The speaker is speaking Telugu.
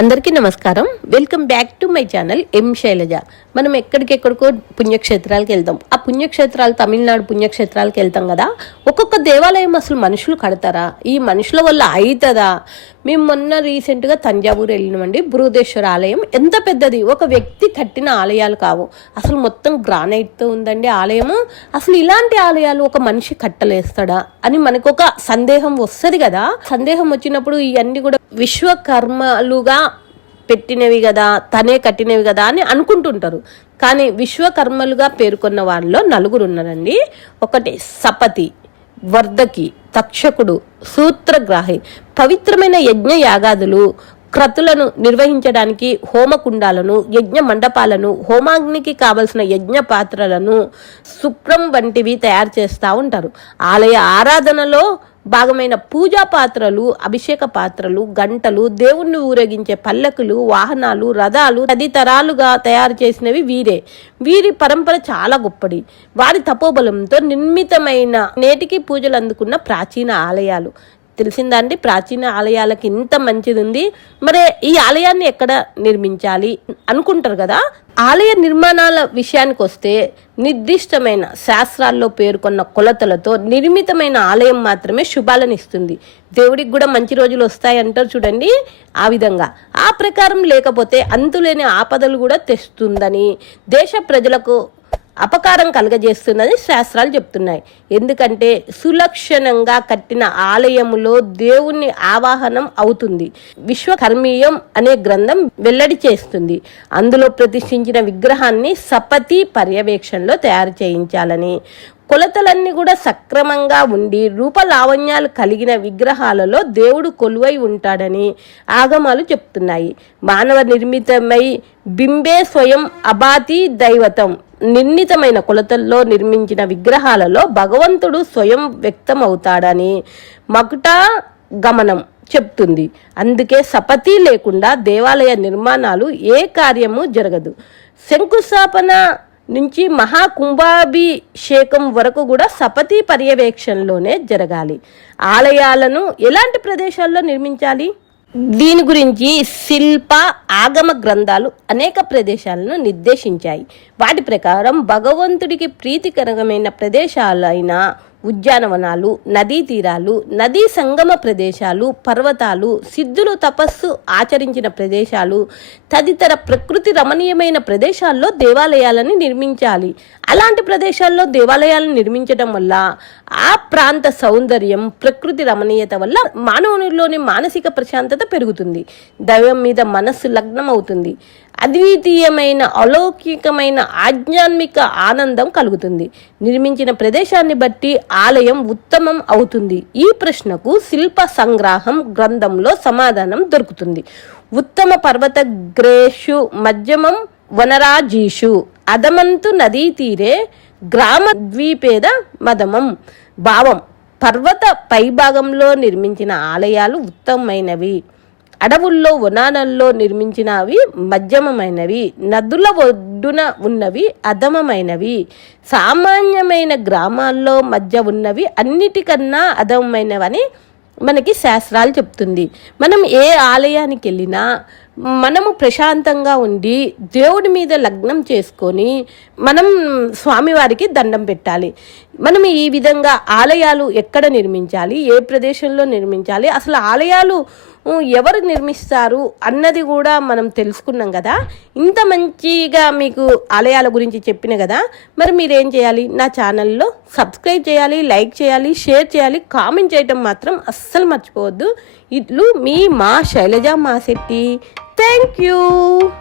అందరికీ నమస్కారం. Welcome back to my channel M Shailaja మనం ఎక్కడికెక్కడికో పుణ్యక్షేత్రాలకు వెళ్తాం ఆ పుణ్యక్షేత్రాలు తమిళనాడు పుణ్యక్షేత్రాలకు వెళ్తాం కదా. ఒక్కొక్క దేవాలయం అసలు మనుషులు కడతారా? ఈ మనుషుల వల్ల అవుతుందా మేము మొన్న రీసెంట్గా తంజావూరు వెళ్ళినామండి. బృహదేశ్వర ఆలయం. ఎంత పెద్దది? ఒక వ్యక్తి కట్టిన ఆలయాలు కావు. అసలు మొత్తం గ్రానైట్తో ఉందండి ఆలయము. అసలు ఇలాంటి ఆలయాలు ఒక మనిషి కట్టలేస్తాడా అని మనకు ఒక సందేహం వస్తుంది కదా. సందేహం వచ్చినప్పుడు ఇవన్నీ కూడా విశ్వకర్మలుగా పెట్టినవి కదా తనే కట్టినవి కదా అని అనుకుంటుంటారు. కానీ విశ్వకర్మలుగా పేర్కొన్న వాళ్ళలో నలుగురు ఉన్నారండి. ఒకటి సపతి. వర్ధకి తక్షకుడు సూత్రగ్రాహి. పవిత్రమైన యజ్ఞ యాగాదులు క్రతులను నిర్వహించడానికి హోమకుండాలను యజ్ఞ మండపాలను హోమాగ్నికి కావలసిన యజ్ఞ పాత్రలను శుభ్రం వంటివి తయారు చేస్తూ ఉంటారు. ఆలయ ఆరాధనలో భాగమైన పూజా పాత్రలు అభిషేక పాత్రలు గంటలు దేవుణ్ణి ఊరేగించే పల్లకులు వాహనాలు రథాలు తదితరాలుగా తయారు చేసినవి వీరే. వీరి పరంపర చాలా గొప్పది. వారి తపోబలంతో నిర్మితమైన నేటికి పూజలు అందుకున్న ప్రాచీన ఆలయాలు. తెలిసిందా అండి? ప్రాచీన ఆలయాలకి ఇంత మంచిది ఉంది మరి ఈ ఆలయాన్ని ఎక్కడ నిర్మించాలి అనుకుంటారు కదా? ఆలయ నిర్మాణాల విషయానికి వస్తే నిర్దిష్టమైన శాస్త్రాల్లో పేర్కొన్న కొలతలతో నిర్మితమైన ఆలయం మాత్రమే శుభాలను ఇస్తుంది. దేవుడికి కూడా మంచి రోజులు వస్తాయి అంటారు చూడండి. ఆ విధంగా ఆ ప్రకారం లేకపోతే అంతులేని ఆపదలు కూడా తెస్తుందని దేశ ప్రజలకు అపకారం కలగజేస్తుందని శాస్త్రాలు చెప్తున్నాయి. ఎందుకంటే సులక్షణంగా కట్టిన ఆలయములో దేవుణ్ణి ఆవాహనం అవుతుంది. విశ్వకర్మీయం అనే గ్రంథం వెల్లడి చేస్తుంది. అందులో ప్రతిష్ఠించిన విగ్రహాన్ని సపతి పర్యవేక్షణలో తయారు చేయించాలని. కొలతలన్నీ కూడా సక్రమంగా ఉండి రూపలావణ్యాలు కలిగిన విగ్రహాలలో దేవుడు కొలువై ఉంటాడని ఆగమాలు చెప్తున్నాయి. మానవ నిర్మితమై బింబే స్వయం అబాతి దైవతం. నిర్మితమైన కొలతల్లో నిర్మించిన విగ్రహాలలో భగవంతుడు స్వయం వ్యక్తం అవుతాడని మకుటా గమనం చెప్తుంది. అందుకే సపతి లేకుండా దేవాలయ నిర్మాణాలు ఏ కార్యము జరగదు. శంకుస్థాపన నుంచి మహాకుంభాభిషేకం వరకు కూడా సపతి పర్యవేక్షణలోనే జరగాలి. ఆలయాలను ఎలాంటి ప్రదేశాల్లో నిర్మించాలి? దీని గురించి శిల్ప ఆగమ గ్రంథాలు అనేక ప్రదేశాలను నిర్దేశించాయి. వాటి ప్రకారం భగవంతుడికి ప్రీతికరమైన ప్రదేశాలైన ఉద్యానవనాలు నదీ తీరాలు నదీ సంగమ ప్రదేశాలు పర్వతాలు సిద్ధులు తపస్సు ఆచరించిన ప్రదేశాలు తదితర ప్రకృతి రమణీయమైన ప్రదేశాల్లో దేవాలయాలని నిర్మించాలి. అలాంటి ప్రదేశాల్లో దేవాలయాలను నిర్మించడం వల్ల ఆ ప్రాంత సౌందర్యం ప్రకృతి రమణీయత వల్ల మానవునిలోని మానసిక ప్రశాంతత పెరుగుతుంది. దైవం మీద మనస్సు లగ్నం అవుతుంది అద్వితీయమైన అలౌకికమైన ఆధ్యాత్మిక ఆనందం కలుగుతుంది. నిర్మించిన ప్రదేశాన్ని బట్టి ఆలయం ఉత్తమం అవుతుంది. ఈ ప్రశ్నకు శిల్ప సంగ్రహం గ్రంథంలో సమాధానం దొరుకుతుంది. ఉత్తమ పర్వత గ్రేషు మధ్యమం వనరాజీషు. అదమంతు నదీ తీరే గ్రామ ద్వీపేద మదమం. భావం పర్వత పైభాగంలో నిర్మించిన ఆలయాలు ఉత్తమమైనవి. అడవుల్లో వనాలలో నిర్మించినవి మధ్యమమైనవి. నదుల ఒడ్డున ఉన్నవి అధమమైనవి. సామాన్యమైన గ్రామాల్లో మధ్య ఉన్నవి అన్నిటికన్నా అధమమైనవని మనకి శాస్త్రాలు చెప్తుంది. మనం ఏ ఆలయానికి వెళ్ళినా మనము ప్రశాంతంగా ఉండి దేవుడి మీద లగ్నం చేసుకొని మనం స్వామివారికి దండం పెట్టాలి. మనం ఈ విధంగా ఆలయాలు ఎక్కడ నిర్మించాలి? ఏ ప్రదేశంలో నిర్మించాలి? అసలు ఆలయాలు ఎవరు నిర్మిస్తారు అన్నది కూడా మనం తెలుసుకున్నాం కదా. ఇంత మంచిగా మీకు ఆలయాల గురించి చెప్పిన కదా. మరి మీరేం చేయాలి? నా ఛానల్లో సబ్స్క్రైబ్ చేయాలి లైక్ చేయాలి షేర్ చేయాలి కామెంట్ చేయటం మాత్రం అస్సలు మర్చిపోవద్దు. ఇట్లు మీ మా శైలజ మా thank you.